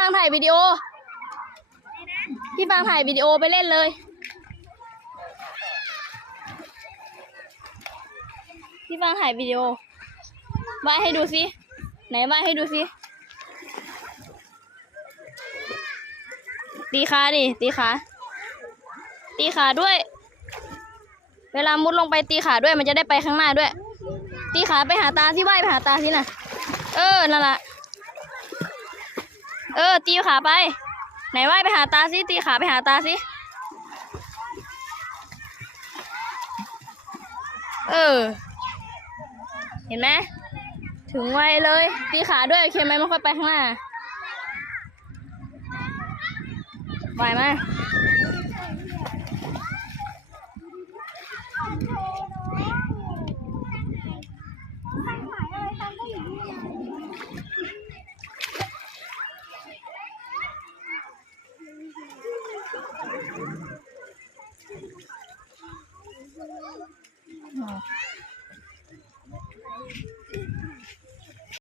ฟางถ่ายวิดีโอพี่ฟางถ่ายวิดีโอไปเล่นเลยพี่ฟางถ่ายวิดีโอวาดให้ดูสิไหนวาดให้ดูสิตีขาดิตีขาด้วยเวลามุดลงไปตีขาด้วยมันจะได้ไปข้างหน้าด้วยตีขาไปหาตาสิว่ายไปหาตาสิน่ะนั่นแหละตีขาไปไหนว่ายไปหาตาสิตีขาไปหาตาสิเห็นไหมถึงไวเลยตีขาด้วยโอเคไหมไม่ค่อยไปข้างหน้าไหวไหม